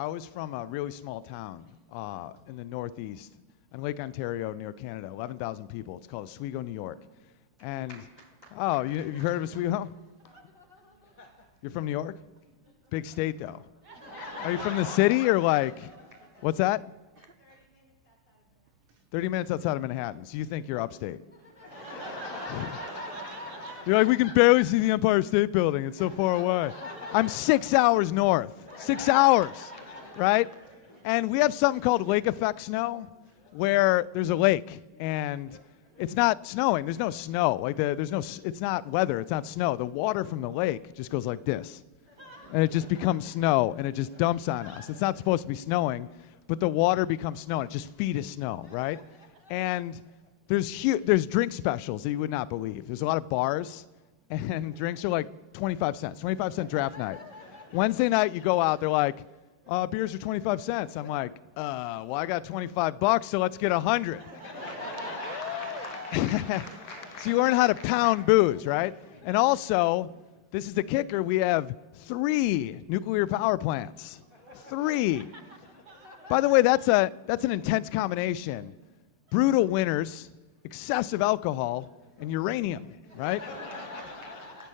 I was from a really small town in the Northeast on Lake Ontario near Canada, 11,000 people. It's called Oswego, New York. And, oh, you've heard of Oswego? You're from New York? Big state, though. Are you from the city or like, what's that? 30 minutes outside of Manhattan, so you think you're upstate. You're like, we can barely see the Empire State Building, it's so far away. I'm 6 hours north, 6 hours, right? And we have something called lake effect snow, where there's a lake, and it's not snowing, there's no snow. Like it's not weather, it's not snow. The water from the lake just goes like this. And it just becomes snow, and it just dumps on us. It's not supposed to be snowing, but the water becomes snow, and it just feet is snow, right? And there's drink specials that you would not believe. There's a lot of bars, and drinks are like 25 cents, 25-cent draft night. Wednesday night, you go out, they're like, beers are 25 cents. I'm like, well, I got 25 bucks, so let's get 100. So you learn how to pound booze, right? And also, this is the kicker, we have 3 nuclear power plants. 3. By the way, that's an intense combination. Brutal winters, excessive alcohol, and uranium, right?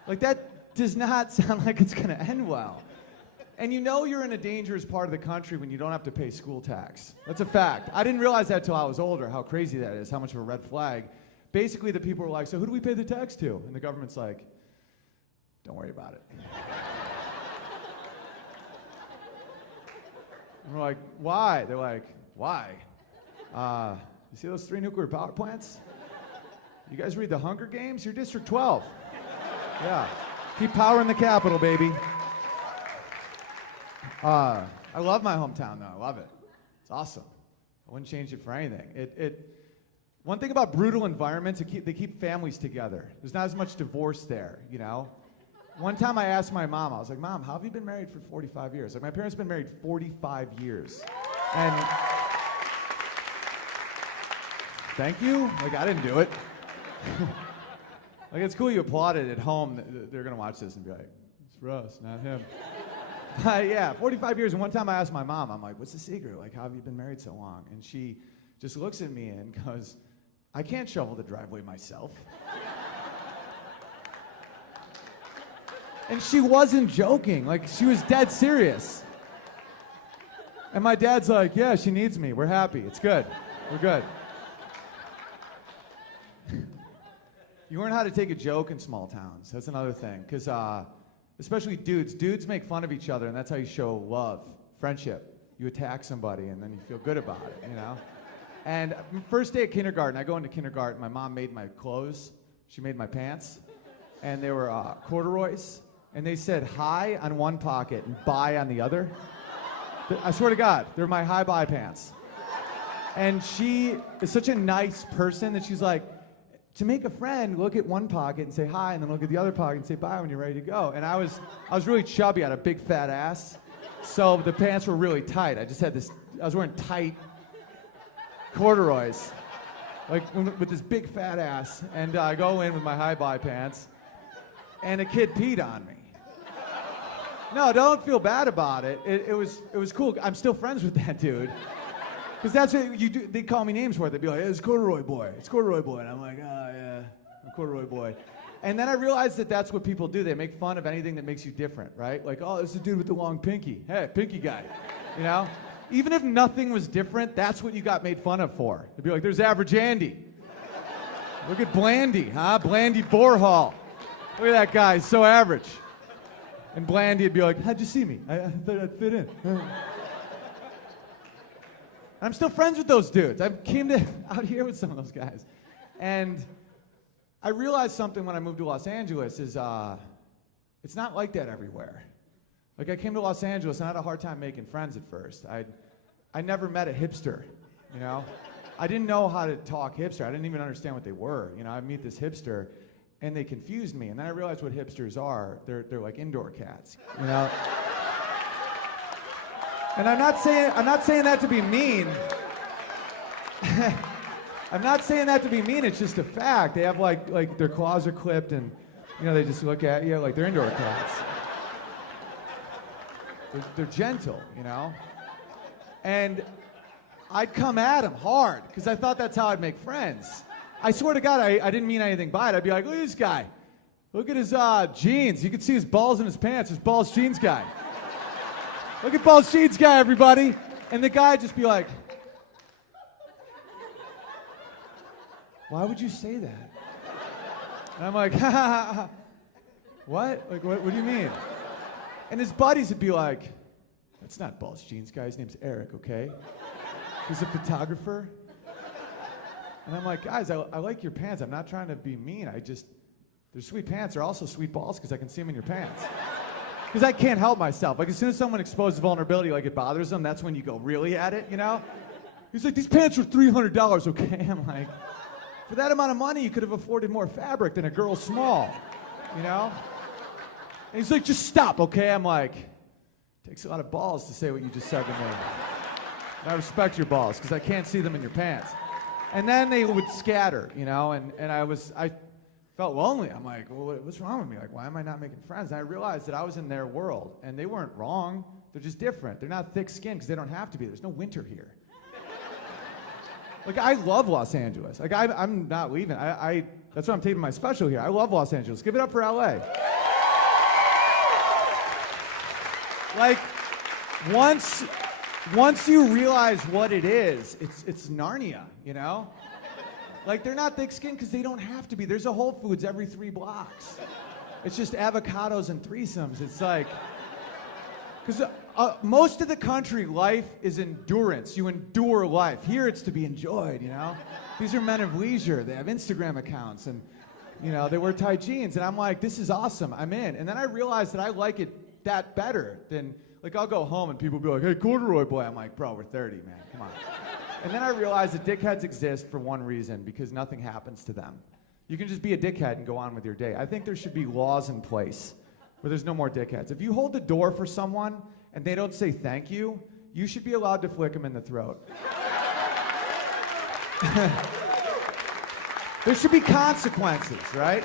Like that does not sound like it's gonna end well. And you know you're in a dangerous part of the country when you don't have to pay school tax. That's a fact. I didn't realize that till I was older, how crazy that is, how much of a red flag. Basically, the people were like, so who do we pay the tax to? And the government's like, don't worry about it. And we're like, why? They're like, why? You see those 3 nuclear power plants? You guys read The Hunger Games? You're District 12. Yeah. Keep powering the Capitol, baby. I love my hometown, though. I love it. It's awesome. I wouldn't change it for anything. One thing about brutal environments, they keep families together. There's not as much divorce there, you know? One time I asked my mom, I was like, Mom, how have you been married for 45 years? Like, my parents have been married 45 years. And thank you? Like, I didn't do it. Like, it's cool you applauded at home. They're gonna watch this and be like, it's for us, not him. But yeah, 45 years. And one time I asked my mom, I'm like, what's the secret? Like, how have you been married so long? And she just looks at me and goes, I can't shovel the driveway myself. And she wasn't joking, like she was dead serious. And my dad's like, yeah, she needs me, we're happy, it's good, we're good. You learn how to take a joke in small towns, that's another thing, because especially dudes make fun of each other, and that's how you show love, friendship. You attack somebody and then you feel good about it, you know? And first day of kindergarten, I go into kindergarten, my mom made my clothes, she made my pants, and they were corduroys. And they said hi on one pocket and bye on the other. I swear to God, they're my high-bye pants. And she is such a nice person that she's like, to make a friend, look at one pocket and say hi, and then look at the other pocket and say bye when you're ready to go. And I was really chubby, I had a big fat ass, so the pants were really tight. I was wearing tight corduroys, like with this big fat ass, and I go in with my high-bye pants, and a kid peed on me. No, don't feel bad about it. It was cool. I'm still friends with that dude. Because that's what you do. They call me names for it. They'd be like, hey, it's Corduroy Boy. It's Corduroy Boy. And I'm like, oh, yeah, I'm Corduroy Boy. And then I realized that that's what people do. They make fun of anything that makes you different, right? Like, oh, this is a dude with the long pinky. Hey, pinky guy. You know? Even if nothing was different, that's what you got made fun of for. They'd be like, there's Average Andy. Look at Blandy, huh? Blandy Borhall. Look at that guy, he's so average. And Blandy would be like, how'd you see me? I thought I'd fit in. I'm still friends with those dudes. I came out here with some of those guys. And I realized something when I moved to Los Angeles is it's not like that everywhere. Like, I came to Los Angeles and I had a hard time making friends at first. I never met a hipster, you know? I didn't know how to talk hipster. I didn't even understand what they were. You know, I meet this hipster, and they confused me. And then I realized what hipsters are. They're like indoor cats, you know. And I'm not saying that to be mean. I'm not saying that to be mean. It's just a fact. They have like their claws are clipped, and you know they just look at you like they're indoor cats. They're gentle, you know? And I'd come at him hard, because I thought that's how I'd make friends. I swear to God, I didn't mean anything by it. I'd be like, look at this guy. Look at his jeans. You can see his balls in his pants. His balls jeans guy. Look at balls jeans guy, everybody. And the guy would just be like, why would you say that? And I'm like, ha ha ha ha. What? Like, what do you mean? And his buddies would be like, that's not balls jeans guy. His name's Eric, okay? He's a photographer. And I'm like, guys, I like your pants. I'm not trying to be mean. They're sweet pants. They're also sweet balls because I can see them in your pants. Because I can't help myself. Like, as soon as someone exposes vulnerability, like it bothers them, that's when you go really at it, you know? He's like, these pants are $300, okay? I'm like, for that amount of money, you could have afforded more fabric than a girl small, you know? And he's like, just stop, okay? I'm like, takes a lot of balls to say what you just said to me. And I respect your balls, because I can't see them in your pants. And then they would scatter, you know, and I felt lonely. I'm like, well, what's wrong with me? Like, why am I not making friends? And I realized that I was in their world, and they weren't wrong. They're just different. They're not thick-skinned, because they don't have to be. There's no winter here. Like, I love Los Angeles. Like, I'm not leaving. That's why I'm taping my special here. I love Los Angeles. Give it up for LA. Like, once you realize what it is, it's Narnia, you know? Like, they're not thick-skinned because they don't have to be. There's a Whole Foods every 3 blocks. It's just avocados and threesomes. It's like, because most of the country, life is endurance. You endure life. Here, it's to be enjoyed, you know? These are men of leisure. They have Instagram accounts, and, you know, they wear tight jeans. And I'm like, this is awesome. I'm in. And then I realized that I like it that better than, like, I'll go home and people be like, hey, corduroy boy. I'm like, bro, we're 30, man. Come on. And then I realized that dickheads exist for one reason, because nothing happens to them. You can just be a dickhead and go on with your day. I think there should be laws in place where there's no more dickheads. If you hold the door for someone and they don't say thank you, you should be allowed to flick them in the throat. There should be consequences, right?